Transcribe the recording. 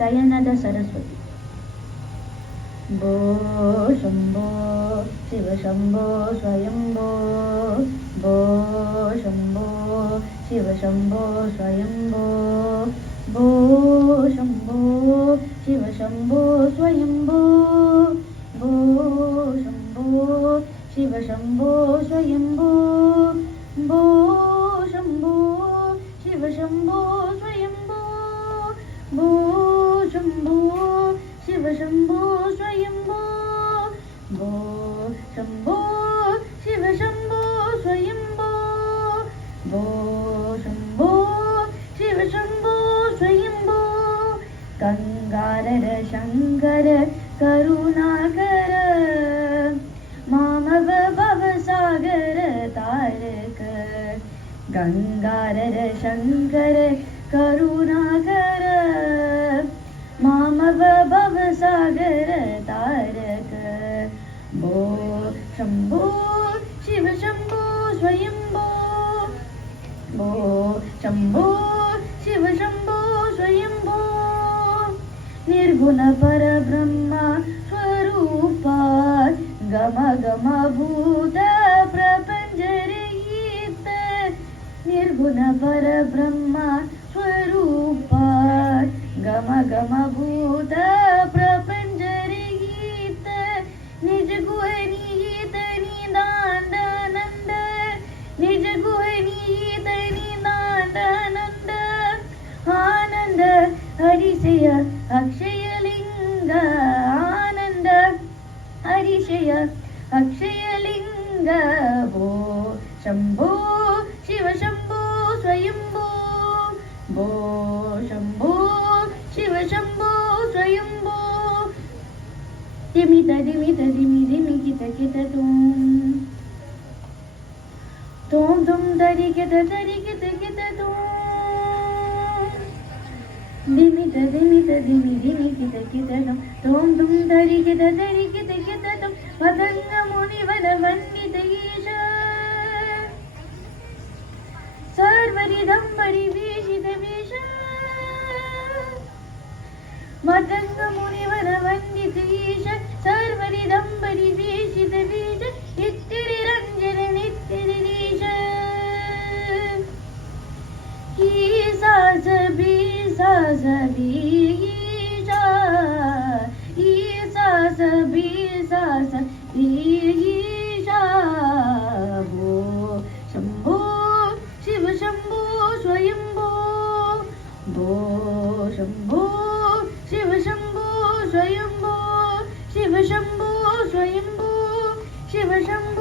दयानद सरस्वती। भो शंभो शिव शंभो स्वयंभो, भो शंभो शिव शंभो स्वयंभो, भो शंभो शिव शंभो स्वयंभो, भो शंभो शिव शंभो स्वयंभो, भो शंभो शिव शंभो स्वयंभो, भो शंभो शिव शंभो स्वयंभो, भो शंभो शिव शंभो स्वयंभो, भो शंभो शिव शंभो स्वयंभो। गंगाधर शंकर करुणाकर, मामव भवसागर तारक, गंगाधर शंकर करुणाकर, मामव भवसागर तारक, भो शंभो शिव शंभो स्वयंभो, भो शंभो शिव शंभो स्वयंभो। निर्गुण परब्रह्म स्वरूपा गम गम भूत प्रपंचरहित, निर्गुण परब्रह्म स्वरूपा गम गम भूत प्रपंचरहित, निज गुह निहित निदानंद, निज गुह निहित निदानंद, आनंद हरिशय अक्षय लिंग, आनंद हरिशय अक्षय लिंग, भो शंभो शिव शंभो स्वयंभो, भो शंभो शिव शंभो स्वयंभो। दिमित दिमित दिमि दिमि कित कित तुम, तुम तुम तरि कित कित तुम, दिमित दिमित दिमि दिमि कित कित तुम तुम तरि कित तुम। पतंग मुनिवन वन्दित ईश, सर्वरिदंबरि वीशित विष, मतंग मुनिवन वन्दित ईश, सर्वरिदंबरि वीशित विष, इत्तिरिरंजन नित्तिरीश, ईशा ईशा ईशा ईशा, भो शंभो शिव शंभो स्वयंभो, भो शंभो शिव शंभो स्वयंभो, शिव शंभो स्वयंभो, शिव शंभो